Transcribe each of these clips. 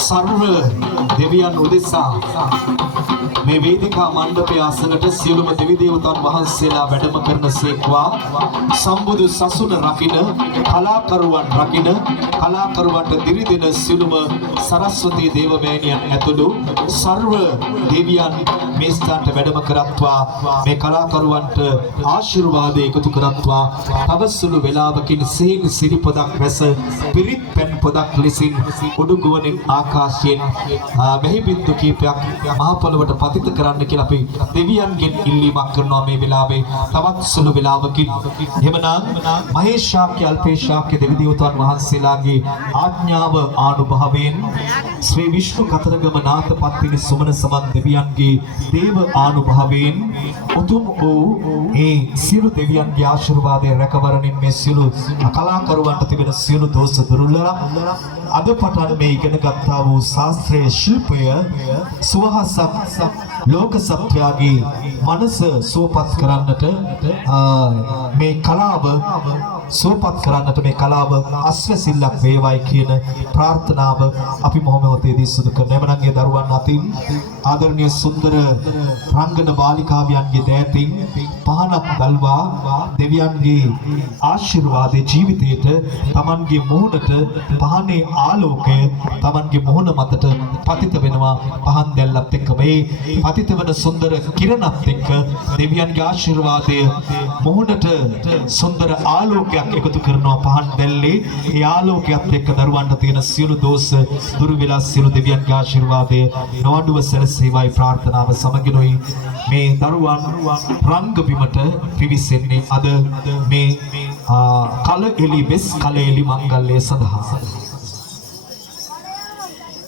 सर्व දෙවියන් උදෙසා මේ වේදිකා මණ්ඩපයේ ආසනට සියලුම දෙවි දේවතාවුන් වහන්සේලා වැඩම කරනසේක්වා සම්බුදු සසුන රකින්න කලාකරුවන් රකින්න කලාකරුවන්ට දිරිදෙන සියලුම සරස්වතී දේවමෑණියන් ඇතුළු सर्व දෙවියන් මේ ස්ථානට වැඩම කරත්වා මේ කලාකරුවන්ට ආශිර්වාද එකතු කරත්වා තවසුළු වේලාවකින් සීන් සිරිපොදක් වැස පිරිත් පැන් පොදක් ලෙසින් උඩුගුවනින් ආකාශයෙන් මෙහි බින්දු කීපයක් මහ පොළොවට පතිත කරන්න කියලා අපි දෙවියන්ගෙන් ඉල්ලීමක් කරනවා මේ වෙලාවේ තවත් සුළු වෙලාවකින් එහෙමනම් මහේශාක්‍ය අල්පේශාක්‍ය දෙවි දේවතාවුන් වහන්සේලාගේ ආඥාව ආනුභාවයෙන් ශ්‍රී විෂ්ණු කතරගම නාථ පත්තිනි සුමන සමන් දෙවියන්ගේ දේව ආනුභාවයෙන් උතුම් වූ ඒ සියලු දෙවියන්ගේ ආශිර්වාදයේ රැකවරණින් මේ සියලු කලාකරුවන්ට තිබෙන සියලු දෝෂ දුරුලලා අද පටන් මේ ඉගෙන ගත්තා වූ ශාස්ත්‍රීය ශිල්පය සුවහසක් ලෝක සත්‍යයේ මනස සුවපත් කරන්නට මේ කලාව සුවපත් කරන්නට මේ කලාව අස්වැසිල්ලක් වේවයි කියන ප්‍රාර්ථනාව අපි මොහොතේදී සිදු කරන එමණන්ගේ දරුවන් අතින් ආදරණීය සුන්දර රංගන බාලිකාවියන්ගේ දෑතින් පහනක් දල්වා දෙවියන්ගේ ආශිර්වාදයේ ජීවිතයට Tamanගේ මොහොතට පහනේ ආලෝකය Tamanගේ මොහොන මතට පතිත වෙනවා පහන් දැල්ලත් එක්ක මේ පතිත වෙන සුන්දර කිරණත් එක්ක දෙවියන්ගේ ආශිර්වාදය මොහොනට සුන්දර ආලෝකයක් එකතු කරනවා පහන් දැල්ලේ ඒ ආලෝකයත් එක්ක දරුවන්ට තියෙන සියලු දෝෂ දුරු වෙලා සියලු දෙවියන්ගේ ආශිර්වාදය නොඅඩුව සැලසේවයි ප්‍රාර්ථනාව සමගිනුයි මේ දරුවන් රංග බිමට පිවිසෙන්නේ අද මේ කල එලි බෙස් කල එලි මංගල්‍ය සඳහා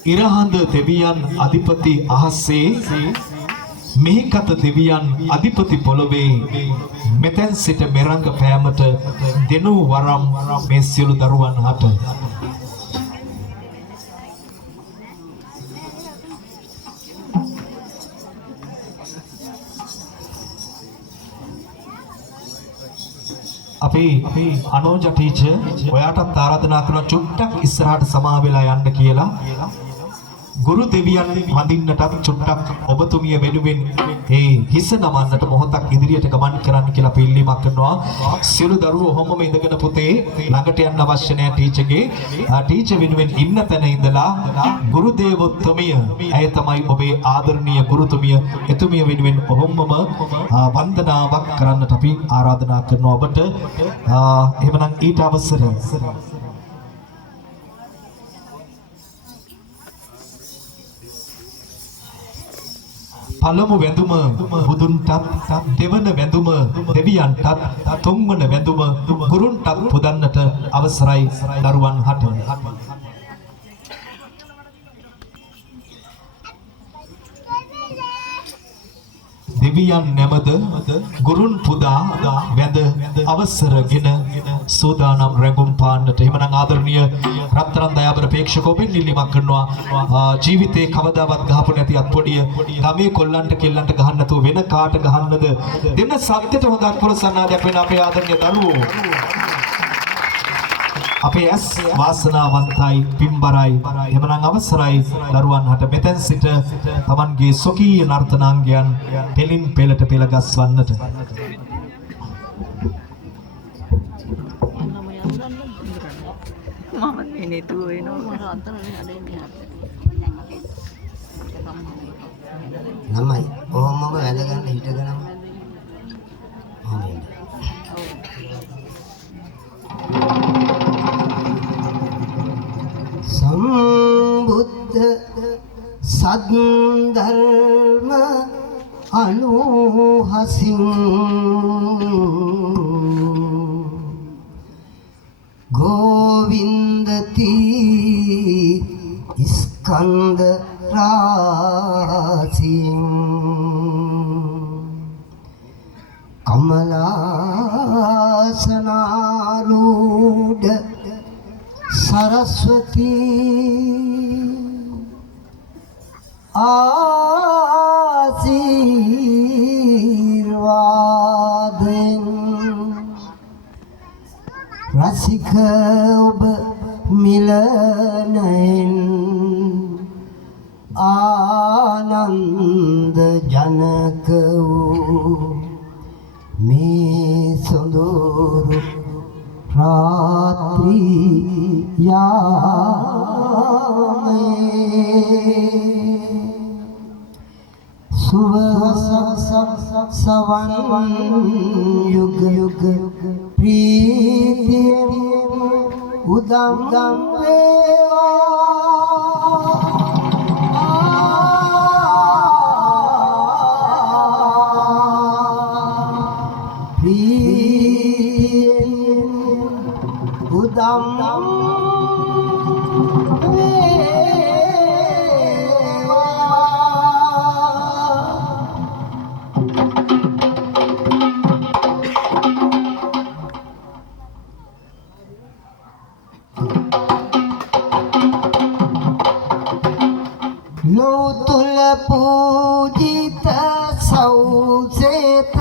ඉරහඳ දෙවියන් අධිපති අහසේ මෙහිකත දෙවියන් අධිපති පොළොවේ මෙතෙන් සිට මෙරංග පෑමට දෙනු වරම් මේ සියලු දරුවන් හට අපි අනෝජ ටීචර් ඔයාටත් ආරාධනා කරන චුට්ටක් ඉස්සරහට සමා වෙලා යන්න කියලා ගුරු දෙවියන් වඳින්නටත් චුට්ටක් ඔබතුමිය වෙනුවෙන් ඒ හිස නමන්නට මොහොතක් ඉදිරියට ගමන් කරන්න කියලා අපි ඉල්ලීමක් කරනවා සියලු දරුවෝ ඔහොමම ඉඳගෙන පුතේ ළඟට යන්න අවශ්‍ය නැහැ ටීචර්ගේ ටීචර් වෙනුවෙන් ඉන්න තැන ඉඳලා ගුරු දේවෝත්තමිය ඇය තමයි ඔබේ ආදරණීය ගුරුතුමිය එතුමිය වෙනුවෙන් ඔහොමම වන්දනාවක් කරන්නට අපි ආරාධනා කරනවා ඔබට එහෙමනම් ඊට අවසර පළමු වැඳුම බුදුන්ටත් දෙවන වැඳුම දෙවියන්ටත් තුන්වන වැඳුම ගුරුන්ටත් පුදන්නට අවසරයි දරුවන් හට දෙවියන් නැමද ගුරුන් පුදා වැඳ අවසරගෙන සෝදානම් රැඟුම් පාන්නට එහෙමනම් ආදරණීය රත්තරන් දයාබර ප්‍රේක්ෂකෝපෙන් ඉල්ලීමක් කරනවා ජීවිතේ කවදාවත් ගහපු නැති අත්පොඩිය ගමේ කොල්ලන්ට කෙල්ලන්ට ගහන්න නැතුව වෙන කාට ගහන්නද දෙන්න සත්‍යයට හොඳක් පුරසන්නාදයක් වෙන අපේ ආදරණීය දරුවෝ අපේ ඇස් වාසනාවන්තයි පින්බරයි එමනම් අවසරයි දරුවන් හට මෙතෙන් සිට Tamanගේ සොකීය නර්තනාංගයන් පෙලින් පෙළට පෙළ ගස්වන්නට මම නේ තු වෙනවා නමයි ඔහොමම වැඳ ගන්න හිටගෙනම සම්බුද්ධ සද්ධර්ම අනුහසින් ගෝවින්දති ස්කන්ධ රාසින් කමලාසනාරූඪ सरस्वती आशीर्वादेन රසික ඔබ මිලනයෙන් ආනන්ද ජනක වූ මේ සොඳුරු රාත්‍රී යාමේ සුව සවන් යුග යුග ප්‍රීතියෙන් උදම් ලෝතුල පූජිත සෞසේත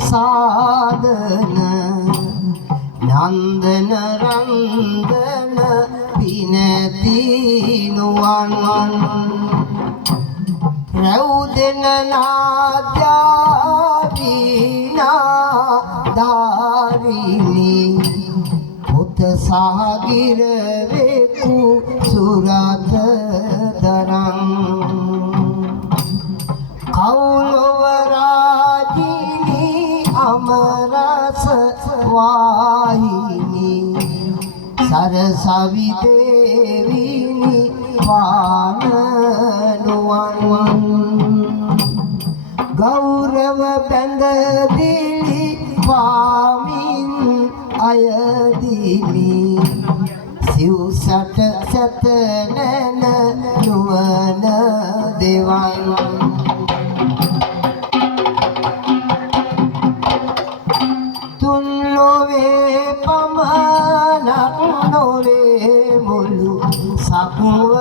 සාදන නන්දන රන්දන පිනති නුවන් රෞදන නාද්‍යාවිනා ධාරිනි පුත සාගිර වේකු සුරත දරං කෞලව රාජිනී අමරස වාහිනී සරසවි දේවිනි වානනුවන් ගෞරව බැඳ දිලි පාමින් අයදිමි සිව්සට සත නැන නුවන දෙවන් තුන් ලොවේ පමණක් නොවේ මුළු සක්ම